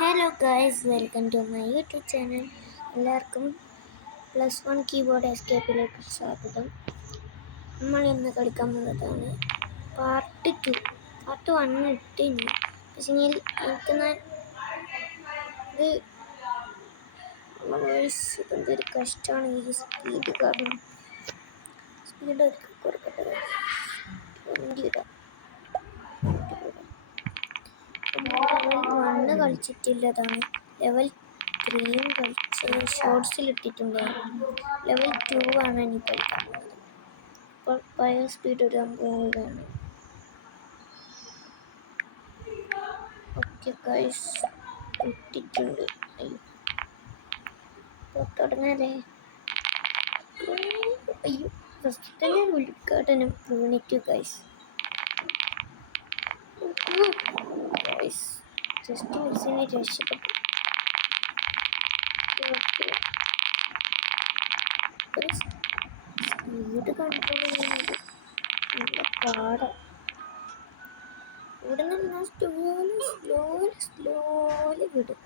Hello guys, welcome to my YouTube channel. എല്ലാവർക്കും +1 keyboard എസ്കേപ്പിലേക്ക് സ്വാഗതം. നമ്മൾ ഇന്ന് കളിക്കാൻ പോകുന്നതാണ് പാർട്ട് 1 ഇട്ടിന്. പക്ഷേ എനിക്ക് ഇതൊരു കഷ്ടമാണ്. ഈ സ്പീഡ് കാരണം സ്പീഡ് ഒരിക്കൽ കൊടുക്കട്ടെ. ലെവൽ 1 കളിച്ചിട്ടുള്ളതാണ്. ലെവൽ 3 കളിച്ച് ഷോർട്സിൽ ഇട്ടിട്ടുണ്ടായിരുന്നു. ലെവൽ 2 ആണ് ഇനി കളിക്കാൻ പോകുന്നത്. അപ്പോൾ പഴയ സ്പീഡ് ഇടാൻ പോവുകയാണ്. ഓക്കെ ഗൈസ്, ഇട്ടിട്ടുണ്ട്. അപ്പോൾ തുടങ്ങാല്ലേ? അയ്യോ, ഫസ്റ്റ് തന്നെ ഉദ്ഘാടനം വീണിട്ടു ഗൈസ്. ജസ്റ്റ് മിസ്സിനെ രക്ഷപ്പെട്ടു. സ്പീഡ് കൺട്രോൾ ചെയ്യുന്നത് നല്ല പാടാണ്. ഇവിടെ നിന്ന് സ്ലോലി വിടും.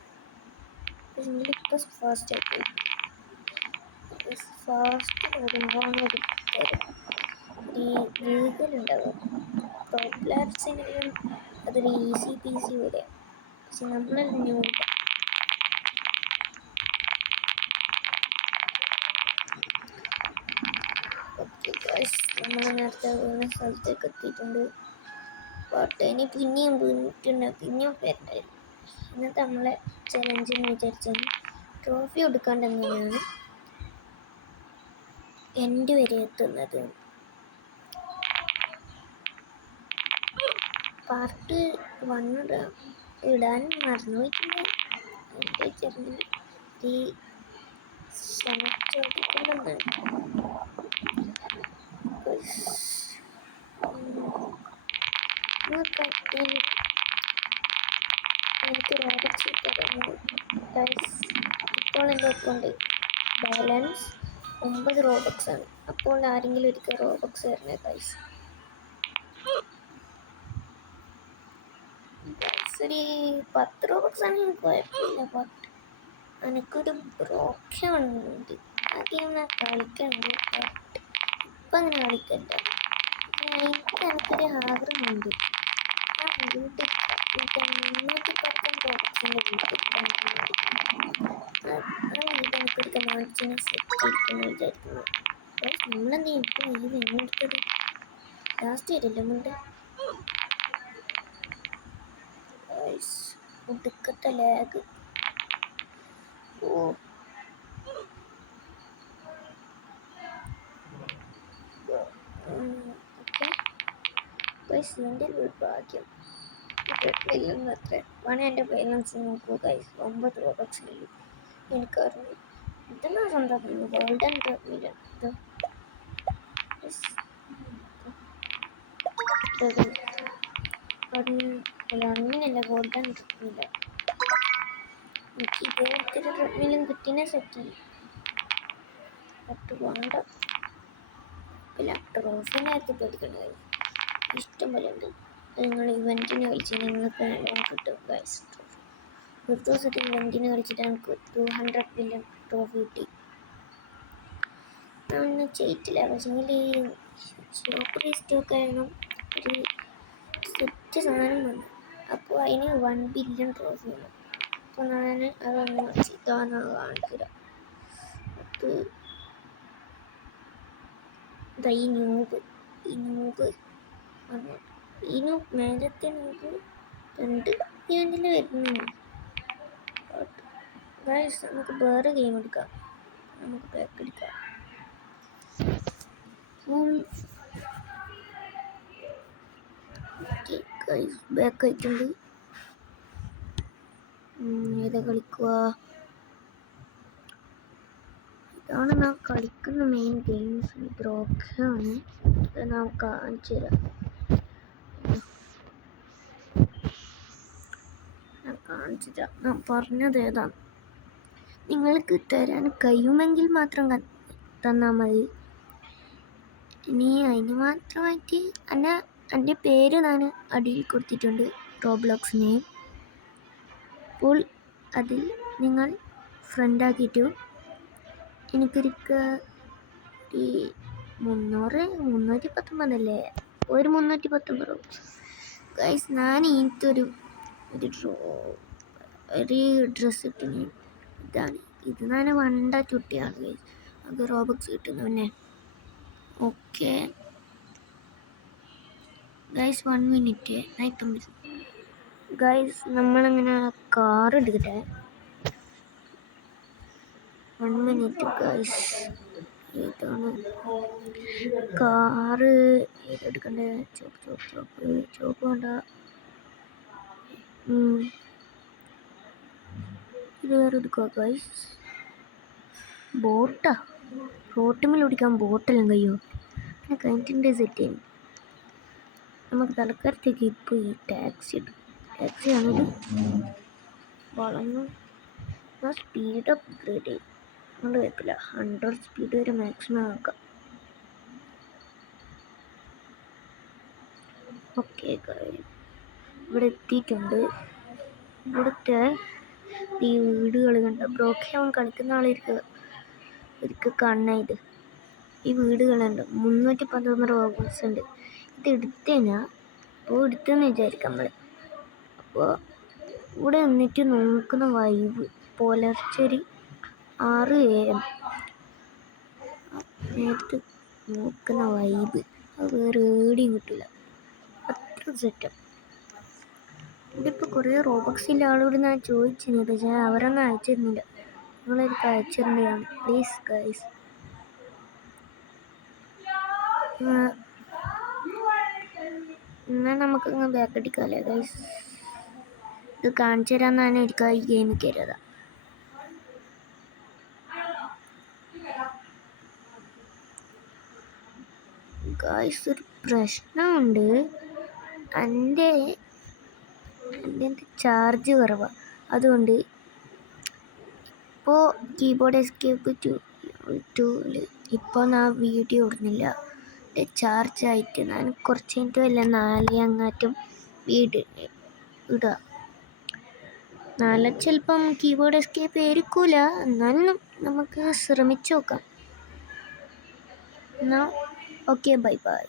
ഇപ്പം ഫാസ്റ്റ് ആയിട്ട് ഫാസ്റ്റ് ഓടുമ്പോൾ ഈ വീഗലുണ്ടാവും. പ്രോപ്ലാറ്റ്സിനെങ്കിലും അതൊരു ഈസി പീസി വരെ. പക്ഷെ നമ്മളൊരു ന്യൂ നമ്മൾ നേരത്തെ വീണ സ്ഥലത്തേക്ക് എത്തിയിട്ടുണ്ട്. പാട്ടേന് പിന്നെയും വീണിട്ടുണ്ട്, പിന്നെയും പേരുണ്ടായിരുന്നു. ഇന്നത്തെ നമ്മളെ ചലഞ്ച് എന്ന് വിചാരിച്ചാൽ ട്രോഫി കൊടുക്കാണ്ടെങ്ങനെയാണ് എൻഡ് വരെ എത്തുന്നത്. പാർട്ട് 1 ഇടാൻ മറന്നുപോയിട്ടുണ്ട്. ഈ ശ്രമിച്ചോണ്ടിരിക്കുന്നുണ്ട്. എനിക്ക് റോബക്സ് കിട്ടുന്നുണ്ട്. ഇപ്പോൾ എൻ്റെ അക്കൗണ്ട് ബാലൻസ് 9 റോബക്സ് ആണ്. അപ്പോൾ ആരെങ്കിലും ഒരിക്കൽ റോബക്സ് തരണേ ഗൈസ്. ഒരു 10 റോബക്സ് ആണെങ്കിൽ കുഴപ്പമില്ല. ബട്ട് എനിക്കൊരു ബ്രോക്കുണ്ട്. ആദ്യം ഞാൻ കളിക്കണ്ട്. ഇപ്പം അങ്ങനെ കളിക്കണ്ട. എനിക്കൊരു ആഗ്രഹമുണ്ട്. ആ വീട്ടിൽ 310 റോബക്സിൻ്റെ വീട്ടിൽ എനിക്കൊരു മാർച്ചിനെ സെറ്റ് ചെയ്തിരിക്കുന്നു വിചാരിക്കുന്നു. നമ്മളെന്താ ഇപ്പം ഈ വീണെടുത്തത് ലാസ്റ്റ് വരില്ല മുണ്ട്. ഒടുക്കത്തെ ലാഗ്. ഇതിൻ്റെ ഒരു ഭാഗ്യം വലിയൊന്നും അത്ര വേണം. എൻ്റെ ബാലൻസ് നോക്കൂ ഗൈസ്, 9 റോബക്സിൽ എനിക്കറിഞ്ഞു. ഇതെന്നാ സ്വന്തം ഗോൾഡൻ ട്രെഡ്മിൽ. അങ്ങനെയല്ല, ഗോൾഡൻ ട്രെഡ്മിൽ. എനിക്ക് ഇതേപോലത്തെ ട്രെഡ്മിലും കിട്ടിനെ സെറ്റ് ചെയ്യും. പത്ത് വേണ്ട. ട്രോഫി നേരത്തെ പേടിക്കണത് ഇഷ്ടം പോലെ ഉണ്ട്. നിങ്ങൾ ഇവൻറ്റിന് കളിച്ച് നിങ്ങൾക്ക് നല്ലോണം കിട്ടും ഗൈസ്. ഒരു ദിവസത്തെ ഇവൻറ്റിന് കളിച്ചിട്ട് നമുക്ക് 200 മില്യൺ ട്രോഫി കിട്ടി. അതൊന്നും ചെയ്തിട്ടില്ല. പക്ഷേങ്കിൽ ഷോപ്പ് സ്റ്റോക്ക് ആയിരുന്നു ഒരു സെറ്റ് സാധനം വന്നു. അപ്പോൾ അതിന് 1 ബില്യൺ ട്രോഫി വന്നു. അപ്പോൾ ഞാൻ അതൊന്ന് ഇതാന്ന് കാണിക്കില്ല. അത് ഈ ന്യൂബ് മേലത്തെ ന്യൂബ് 2 ഇവൻറ്റിൽ വരുന്നു. ഗൈസ്, നമുക്ക് വേറെ ഗെയിം എടുക്കാം. നമുക്ക് ബാക്ക് എടുക്കാം. ഗൈസ്, ബാക്ക് ആയിട്ടുണ്ട്. ഏതാ കളിക്കുക? ഇതാണ് നാം കളിക്കുന്ന മെയിൻ ഗെയിംസ്. ബ്രോക്കാണ്. അത് നാം കാണിച്ചു തരാം. ഞാൻ പറഞ്ഞത് ഏതാണ് നിങ്ങൾക്ക് തരാൻ കഴിയുമെങ്കിൽ മാത്രം തന്നാൽ മതി. ഇനി അതിന് മാത്രമായിട്ട് എൻ്റെ പേര് ഞാൻ അടിയിൽ കൊടുത്തിട്ടുണ്ട്, റോബ്ലോക്സ് നെയിം. അപ്പോൾ അതിൽ നിങ്ങൾ ഫ്രണ്ടാക്കിയിട്ടു എനിക്കൊരിക്കൽ ഈ 319 ഒരു 319 ഗൈസ്. ഞാൻ ഇങ്ങനത്തെ ഒരു ഡ്രസ്സ് ഇട്ടിന്. ഇതാണ് ഇത്. ഞാൻ വണ്ട ചുട്ടിയാണ് ഗൈസ്. അത് റോബക്സ് കിട്ടുന്നു പിന്നെ. ഓക്കെ ഗൈസ് 1 മിനിറ്റ് ആയിപ്പം ഗൈസ്. നമ്മളിങ്ങനെ കാർ എടുക്കട്ടെ. 1 മിനിറ്റ് ഗൈസ്. ഇതാണ് കാറ്. ഏതെടുക്കണ്ടേ? ചോപ്പ് വേണ്ട. ഇത് വേറെ എടുക്കുക ഗൈസ്. ബോട്ടാ. റോട്ടുമിൽ ഓടിക്കാൻ ബോട്ടെല്ലാം കഴിയോ? പിന്നെ കഴിഞ്ഞിട്ടുണ്ട് സെറ്റ് ചെയ്യും. നമുക്ക് തലക്കാലത്തേക്ക് ഇപ്പോൾ ഈ ടാക്സിയാണിത്. വളർന്നു സ്പീഡ് അപ്ഗ്രേഡ് ചെയ്യും. അതുകൊണ്ട് കുഴപ്പമില്ല. 100 സ്പീഡ് വരെ മാക്സിമം ആക്കാം. ഓക്കെ ഇവിടെ എത്തിയിട്ടുണ്ട്. ഇവിടുത്തെ ഈ വീടുകൾ കണ്ട ബ്രോക്കേവൻ കളിക്കുന്ന ഒരിക്കൽ കാണണ ഇത്. ഈ വീടുകളുണ്ട്. 319 റോബോട്ട്സ് ഉണ്ട്. ഇത് എടുത്തുകഴിഞ്ഞാൽ അപ്പോൾ എടുത്തെന്ന് വിചാരിക്കാം നമ്മൾ. അപ്പോൾ ഇവിടെ നിന്നിട്ട് നോക്കുന്ന വൈബ് പുലർച്ചെ 6 AM നേരത്തെ നോക്കുന്ന വൈബ് അത് വേറെ എവിടെയും കിട്ടില്ല. അത്ര സെറ്റപ്പ്. ഇവിടെ ഇപ്പോൾ കുറേ റോബോക്സിൻ്റെ ആളോട് ഞാൻ ചോദിച്ചിരുന്നു. പക്ഷേ അവരൊന്നും അയച്ചിരുന്നില്ല. നിങ്ങളെനിക്ക് അയച്ചിരുന്നതാണ് പ്ലീസ് ഗൈസ്. എന്നാൽ നമുക്കങ്ങ് ബാക്ക് അടിക്കാമല്ലേ ഗൈസ്. ഇത് കാണിച്ചു തരാമെന്നാണ് എനിക്ക് ഈ ഗെയിമിൽ കയറിയത്. ഗൈസ് ഒരു പ്രശ്നമുണ്ട്. എൻ്റെ ചാർജ് കുറവാണ്. അതുകൊണ്ട് ഇപ്പോൾ കീബോർഡ് എസ്കേപ്പ് ടൂൽ ഇപ്പോൾ ഞാൻ വീഡിയോ ഇടുന്നില്ല. ചാർജ് ആയിട്ട് ഞാൻ കുറച്ച് കഴിഞ്ഞിട്ട് വല്ല 4 അങ്ങാറ്റും ഇടുക. 4 ചിലപ്പം കീബോർഡ് എസ്കേപ്പ് ആയിരിക്കില്ല. എന്നാലും നമുക്ക് ശ്രമിച്ചു നോക്കാം. എന്നാൽ ഓക്കെ ബൈ ബൈ.